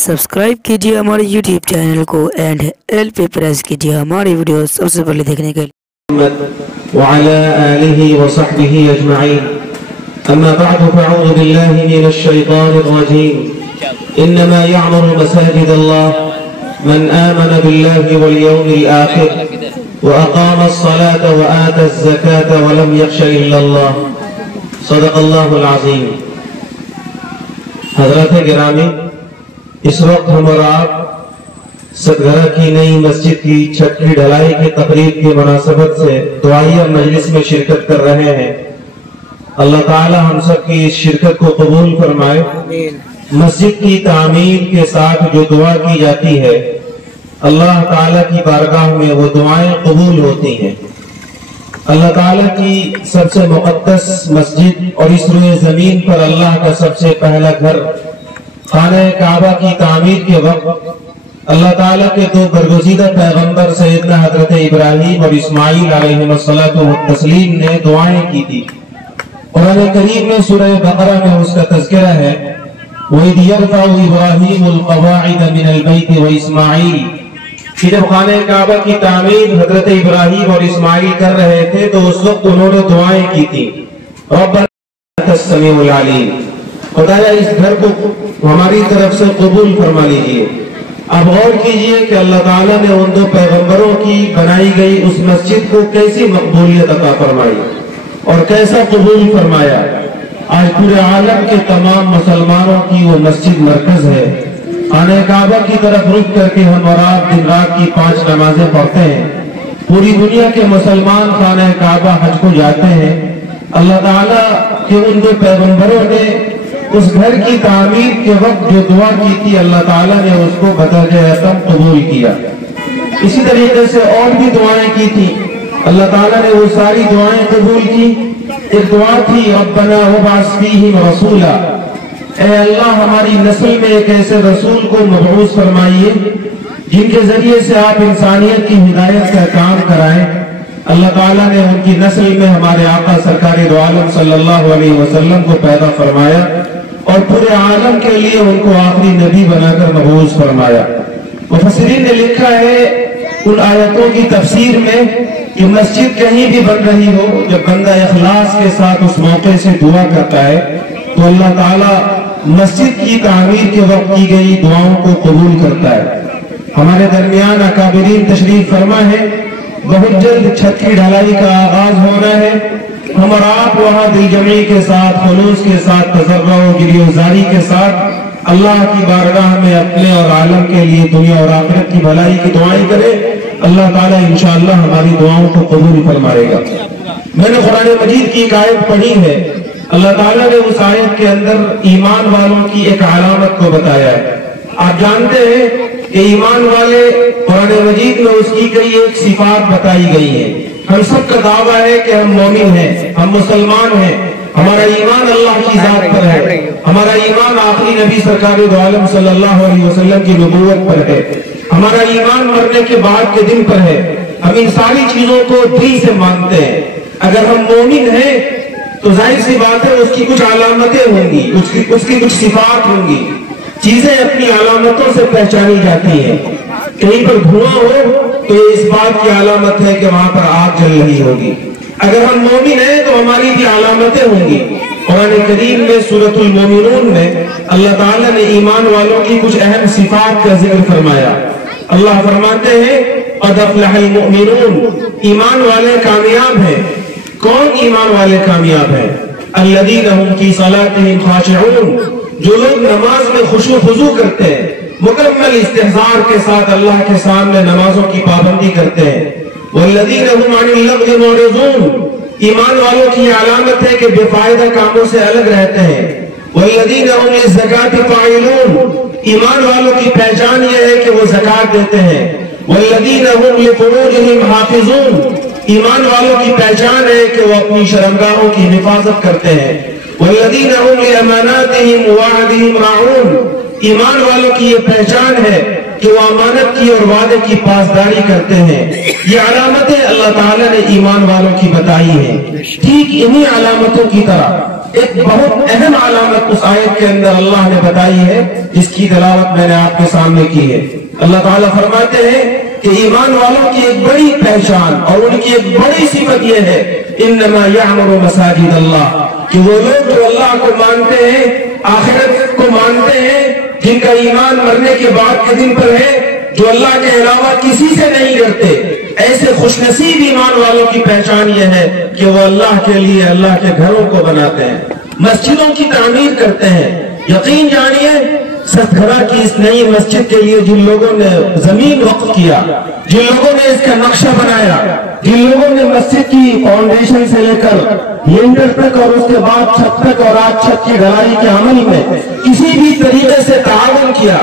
Subscribe कीजिए हमारे YouTube channel को एंड एल पे प्रेस कीजिए हमारी वीडियो सबसे पहले देखने के लिए। वअला आलिहि व सहबिहि अजमईन। अम्मा बअद फअऊज़ु बिल्लाहि मिनश शैतानिर रजीम। इन्नमा यअमुरु मसाजिद अल्लाह मन आमन बिल्लाहि वल यौमिल आखिर व अक़ामस सलाता व आतज़ ज़काता व लम यख़्श इल्ला अल्लाह। सदक़ल्लाहुल अज़ीम। हज़रात गिरामी, इस वक्त हम और आप सदगरा की नई मस्जिद की छत की ढलाई की तकरीब की मुनासबत से दुआया मजलिस में शिरकत कर रहे हैं। अल्लाह ताला हम सब की इस शिरकत को कबूल फरमाए। मस्जिद की तामीर के साथ जो दुआ की जाती है, अल्लाह ताला की बारगाह में वो दुआएं कबूल होती हैं। अल्लाह ताला की सबसे मुक़द्दस मस्जिद और इस रुए जमीन पर अल्लाह का सबसे पहला घर खाने काबा की तामीर के वक्त अल्लाह ताला के दो बरगुज़ीदा पैगंबर सैयदना हजरत इब्राहीम और इस्माईल अलैहिमुस्सलातु वत्तस्लीम ने दुआएं की थी। कुरान करीम में सूरह बकरा में उसका तज़किरा है, वइज़ यरफ़उ इब्राहीमुल क़वाइद मिनल बैत व इस्माईल। कि जब खाने काबा की तामीर हजरत इब्राहीम और इस्माईल कर रहे थे तो उस वक्त उन्होंने दुआएं की थी, रब्बना अंतस समीउल अलीम, खुदाया इस घर को हमारी तरफ से कबूल फरमा लीजिए। अब गौर कीजिए कि अल्लाह ताला ने उन दो पैगंबरों की बनाई गई उस मस्जिद को कैसी मकबूलियत अता फरमाई और कैसा कबूल फरमाया। आज पूरे आलम के तमाम मुसलमानों की वो मस्जिद मरकज है। खाने काबा की तरफ रुख करके हम और आप दिन रात की 5 नमाजें पढ़ते हैं। पूरी दुनिया के मुसलमान खाने काबा हज को जाते हैं। अल्लाह ताला के उन दो पैगंबरों ने उस घर की तामीर के वक्त जो दुआ की थी, अल्लाह ताला ने उसको बदौलत कबूल किया। इसी तरीके से और भी दुआएं की थी, अल्लाह ताला ने वो सारी दुआएं कबूल की। एक दुआ थी, रब्बना वबअस फीहिम रसूला, ऐ अल्लाह हमारी नस्ल में एक ऐसे रसूल को मबऊस फरमाइए जिनके जरिए से आप इंसानियत की हिदायत का काम कराएं। अल्लाह ताला ने उनकी नस्ल में हमारे आका सरकार दो आलम सल्लल्लाहु अलैहि वसल्लम को पैदा फरमाया और पूरे आलम के लिए उनको आखिरी नबी बनाकर मबऊस फरमाया। मुफस्सिरीन ने लिखा है उन आयतों की तफसीर में कि मस्जिद कहीं भी बन रही हो, जब बंदा इखलास के साथ उस मौके से दुआ करता है तो अल्लाह ताला मस्जिद की तामीर के वक्त की गई दुआओं को कबूल करता है। हमारे दरमियान अकाबिरीन तशरीफ फरमा है, बहुत जल्द छत की ढलाई का आगाज होना है। हम और आप वहाँ दिलजमी के साथ, खुलूस के साथ, तज़र्रुअ और गिरियोजारी के साथ अल्लाह की बारगाह में अपने और आलम के लिए दुनिया और आखिरत की भलाई की दुआएं करें। अल्लाह ताला इंशाअल्लाह हमारी दुआओं को कबूल फरमाएगा। मैंने कुरान मजीद की एक आयत पढ़ी है, अल्लाह ताला ने उस आयत के अंदर ईमान वालों की एक अलामत को बताया है। आप जानते हैं कि ईमान वाले कुरान मजीद में उसकी कई एक सिफात बताई गई है। हम सब का दावा है कि हम मोमिन हैं, हम मुसलमान हैं, हमारा ईमान अल्लाह की जात पर है, हमारा ईमान आखिरी नबी सरकार दो आलम सल्लल्लाहु अलैहि वसल्लम की नबूवत पर है, हमारा ईमान मरने के बाद के दिन पर है। हम इन सारी चीजों को दिल से मानते हैं। अगर हम मोमिन हैं तो जाहिर सी बात है उसकी कुछ अलामतें होंगी, उसकी कुछ सिफात होंगी, चीजें अपनी अलामतों से पहचानी जाती हैं। कहीं पर धुआं हो तो ये इस बात की अलामत है कि वहां पर आग जल रही होगी। अगर हम मोमिन हैं तो हमारी भी अलामतें होंगी। कुरान करीम में सूरतुल मोमिनून में अल्लाह ताला ने ईमान वालों की कुछ अहम सिफात का जिक्र फरमाया। अल्लाह फरमाते हैं, क़द अफ़लहल मुमिनून, ईमान वाले कामयाब हैं। कौन ईमान वाले कामयाब हैं? अल्लज़ीना हुम फ़ी सलातिहिम ख़ाशिऊन, जो लोग नमाज में खुशू खुजू करते हैं, मुकम्मल इस्तिहज़ार के साथ अल्लाह के सामने नमाजों की पाबंदी करते हैं। वल्लज़ीना हुम अनिल लग़्वी मुअरिज़ून, ईमान वालों की अलामत है कि बेफायदा कामों से अलग रहते हैं। वल्लज़ीना हुम लिज़्ज़काति फ़ाइलून, ईमान वालों की पहचान यह है कि वो ज़कात देते हैं। वल्लज़ीना हुम लिफ़ुरूजिहिम हाफ़िज़ून, ईमान वालों की पहचान है कि वो अपनी शर्मगाहों की हिफाजत करते हैं। वल्लज़ीना हुम लिअमानातिहिम व वअदिहिम राऊन, ईमान वालों की ये पहचान है कि वो अमानत की और वादे की पासदारी करते हैं। ये अलामतें अल्लाह ताला ने ईमान वालों की बताई हैं। ठीक इन्हीं अलामतों की तरह ایک بہت اہم علامت اس آیت کے اندر اللہ نے بتائی ہے، جس کی تلاوت میں نے آپ کے سامنے کی ہے۔ اللہ تعالیٰ فرماتے ہیں کہ ایمان والوں کی ایک بڑی پہچان اور ان کی ایک بڑی صفت یہ ہے، انما یعمر مساجد اللہ، کہ وہ لوگ جو اللہ کو مانتے ہیں، آخرت کو مانتے ہیں، جن کا ایمان مرنے کے بعد کے دن پر ہے، جو اللہ کے علاوہ کسی سے نہیں ڈرتے، ایسے خوش نصیب ایمان والوں کی پہچان یہ ہے کہ وہ اللہ کے لیے اللہ کے گھروں کو بناتے ہیں، مسجدوں کی تعمیر کرتے ہیں۔ یقین جانیے ستگھرا کی اس نئی مسجد کے لیے جن لوگوں نے زمین وقف کیا، جن لوگوں نے اس کا نقشہ بنایا، جن لوگوں نے مسجد کی فاؤنڈیشن سے لے کر لینٹر تک اور اس کے بعد چھت تک اور آج چھت کی ڈھلائی کے عمل میں کسی بھی طریقے سے تعاون کیا،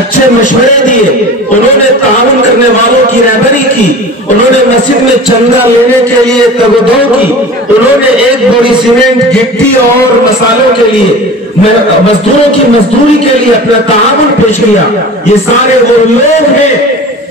اچھے مشورے دیے، انہوں نے تعاون کرنے والوں کی رہبری کی، انہوں نے مسجد میں چندہ لینے کے لیے تگ و دو کی، انہوں نے ایک بوری سیمنٹ، گٹی اور مسالوں کے لیے، مزدوروں کی مزدوری کے لیے اپنا تعاون پیش کیا۔ یہ سارے وہ لوگ ہیں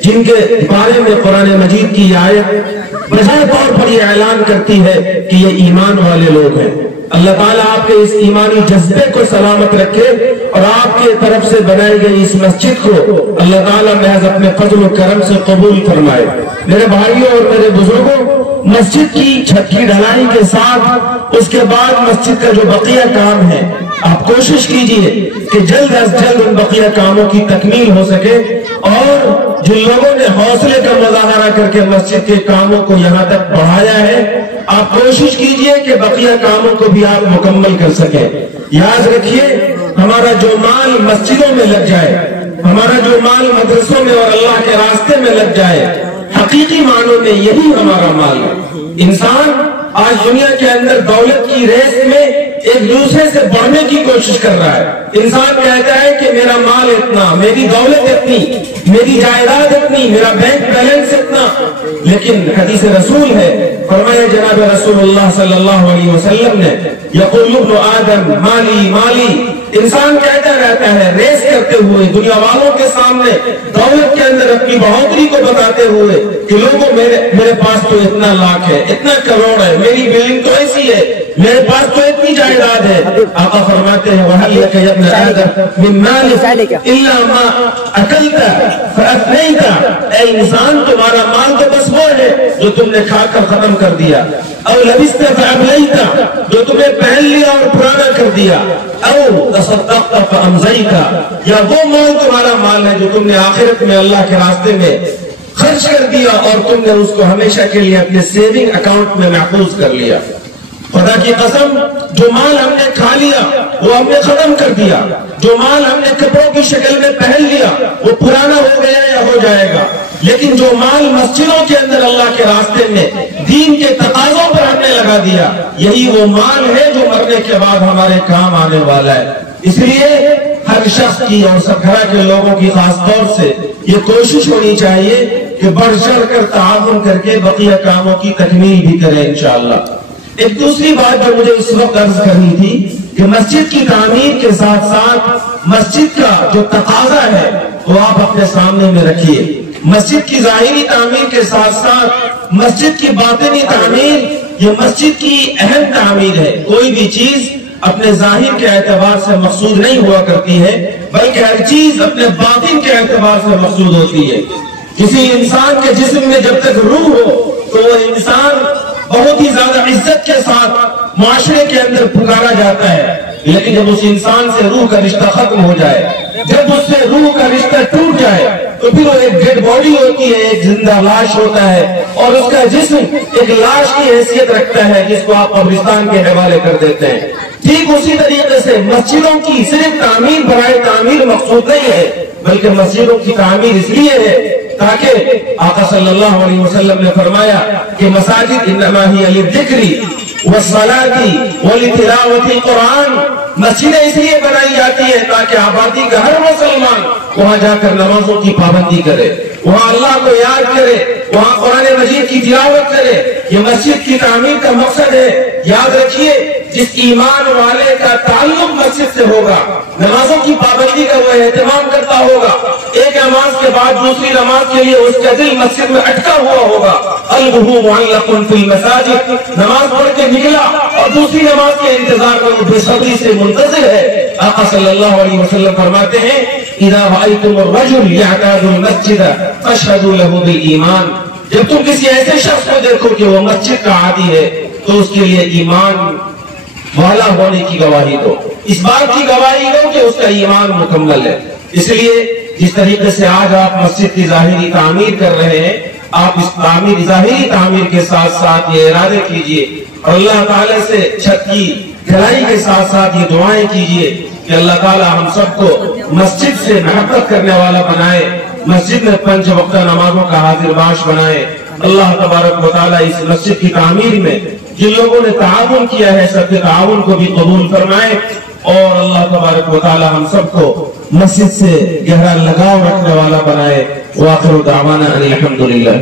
جن کے بارے میں قرآن مجید کی آیت بجائے طور پر یہ اعلان کرتی ہے کہ یہ ایمان والے لوگ ہیں۔ اللہ تعالیٰ آپ کے اس ایمانی جذبے کو سلامت رکھے اور آپ کے طرف سے بنائی گئی اس مسجد کو اللہ تعالیٰ محض اپنے فضل و کرم سے قبول فرمائے۔ میرے بھائیوں اور میرے بزرگوں، مسجد کی چھت کی ڈھلائی کے ساتھ اس کے بعد مسجد کا جو بقیہ کام ہے، آپ کوشش کیجئے کہ جلد از جلد ان بقیہ کاموں کی تکمیل ہو سکے، اور جن لوگوں نے حوصلے کا مظاہرہ کر کے مسجد کے کاموں کو یہاں تک بڑھایا ہے، آپ کوشش کیجئے کہ بقیہ کاموں کو بھی آپ مکمل کر سکیں۔ یاد رکھیے، ہمارا جو مال مسجدوں میں لگ جائے، ہمارا جو مال مدرسوں میں اور اللہ کے راستے میں لگ جائے، حقیقی معنوں میں یہی ہمارا مال ہے۔ انسان آج دنیا کے اندر دولت کی ریس میں ایک دوسرے سے بڑھنے کی کوشش کر رہا ہے۔ انسان کہتا ہے کہ میرا مال اتنا، میری دولت اتنی، میری جائیداد اتنی، میرا بینک بیلنس اتنا، لیکن حدیث رسول ہے، فرمایا جناب رسول اللہ صلی اللہ علیہ وسلم نے، یقول ابن آدم مالی مالی، انسان کہتا رہتا ہے ریس کرتے ہوئے دنیا والوں کے سامنے، دولت کے اندر اپنی بہادری کو بتاتے ہوئے کہ لوگوں میرے پاس تو اتنا لاکھ ہے، اتنا کروڑ ہے، میری بلڈنگ تو ایسی ہے، میرے پاس تو اتنی جائیداد ہے۔ آقا فرماتے ہیں وَهَلْ لَكَ يَا ابْنَ آدَمَ مِن مَالِكَ إِلَّا مَا أَكَلْتَ فَأَفْنَيْتَ، اے انسان تمہارا مال تو بس وہ ہے جو تم نے کھا کر ختم کر دیا، او لبست فأبليت، جو تمہیں پہن لیا اور پرانا کر دیا، او تصدقت فأمضيت، یا وہ مال تمہارا مال ہے جو تم نے آخرت میں اللہ کے راستے میں خرچ کر دیا اور تم نے اس کو ہمیشہ کے لیے اپنے سیونگ اکاؤنٹ میں محفوظ کر لیا۔ خدا کی قسم، جو مال ہم نے کھا لیا وہ ہم نے ختم کر دیا، جو مال ہم نے کپڑوں کی شکل میں پہن لیا وہ پرانا ہو گیا یا ہو جائے گا، لیکن جو مال مسجدوں کے اندر اللہ کے راستے میں دین کے تقاضوں پر ہم نے لگا دیا، یہی وہ مال ہے جو مرنے کے بعد ہمارے کام آنے والا ہے۔ اس لیے ہر شخص کی اور ستگھرا کے لوگوں کی خاص طور سے یہ کوشش ہونی چاہیے کہ بڑھ چڑھ کر تعاون کر کے بقیہ کاموں کی تکمیل بھی کریں انشاءاللہ۔ ایک دوسری بات جو مجھے اس وقت عرض کرنی تھی کہ مسجد کی تعمیر کے ساتھ ساتھ مسجد کا جو تقاضا ہے وہ آپ اپنے سامنے میں رکھیے۔ مسجد کی ظاہری تعمیر کے ساتھ ساتھ مسجد کی باطنی تعمیر، یہ مسجد کی اہم تعمیر ہے۔ کوئی بھی چیز اپنے ظاہر کے اعتبار سے مقصود نہیں ہوا کرتی ہے، بلکہ ہر چیز اپنے باطن کے اعتبار سے مقصود ہوتی ہے۔ کسی انسان کے جسم میں جب تک روح ہو تو وہ انسان بہت ہی زیادہ عزت کے ساتھ معاشرے کے اندر پکارا جاتا ہے، لیکن جب اس انسان سے روح کا رشتہ ختم ہو جائے، جب اس سے روح کا رشتہ ٹوٹ جائے تو پھر وہ ایک ڈیڈ باڈی ہوتی ہے، ایک زندہ لاش ہوتا ہے، اور اس کا جسم ایک لاش کی حیثیت رکھتا ہے جس کو آپ قبرستان کے حوالے کر دیتے ہیں۔ ٹھیک اسی طریقے سے مسجدوں کی صرف تعمیر برائے تعمیر مقصود نہیں ہے، بلکہ مسجدوں کی تعمیر اس لیے ہے تاکہ آقا صلی اللہ علیہ وسلم نے فرمایا کہ مساجد انما ہی للذکر والصلاۃ ولتلاوۃ القرآن، مسجدیں اس لیے بنائی جاتی ہیں تاکہ آبادی کا ہر مسلمان وہاں جا کر نمازوں کی پابندی کرے، وہاں اللہ کو یاد کرے، وہاں قرآن مجید کی تلاوت کرے۔ یہ مسجد کی تعمیر کا مقصد ہے۔ یاد رکھیے، جس ایمان والے کا تعلق مسجد سے ہوگا، نمازوں کی پابندی کا وہ اہتمام کرتا ہوگا، ایک نماز کے بعد دوسری نماز کے لیے اس کا دل مسجد میں اٹکا ہوا ہوگا، क़ल्बुहु मुअल्लक़ुन फ़िल मसाजिद, नमाज पढ़ के निकला और दूसरी नमाज के इंतजार में वो बेसब्री से मुंतज़िर है। आका सल्लल्लाहु अलैहि वसल्लम फरमाते हैं, इज़ा रअयतुमुर रजुल यअतादुल मस्जिद फशहदू लहु बिल ईमान, जब तुम किसी ऐसे शख्स को देखो कि वो मस्जिद का आदी है तो उसके लिए ईमान वाला होने की गवाही दो, इस बात की गवाही दो कि उसका ईमान मुकम्मल है। इसलिए जिस तरीके से आज आप मस्जिद की ज़ाहिरी तामीर कर रहे हैं, आप इस ज़ाहिरी तामीर के साथ साथ ये इरादे कीजिए और अल्लाह ताला से छत की ढलाई के साथ साथ ये दुआएं कीजिए कि अल्लाह ताला हम सबको मस्जिद से मोहब्बत करने वाला बनाए, मस्जिद में 5 वक्त नमाजों का हाजिर बाश बनाए। अल्लाह तबारक व तआला इस मस्जिद की तामीर में जिन लोगों ने ताउन किया है, सबके ताउन को भी कबूल फरमाए और अल्लाह तबारक व तआला हम सबको मस्जिद से गहरा लगाव रखने वाला बनाए। व आखिरु दावाना अनिल हम्दुलिल्लाह।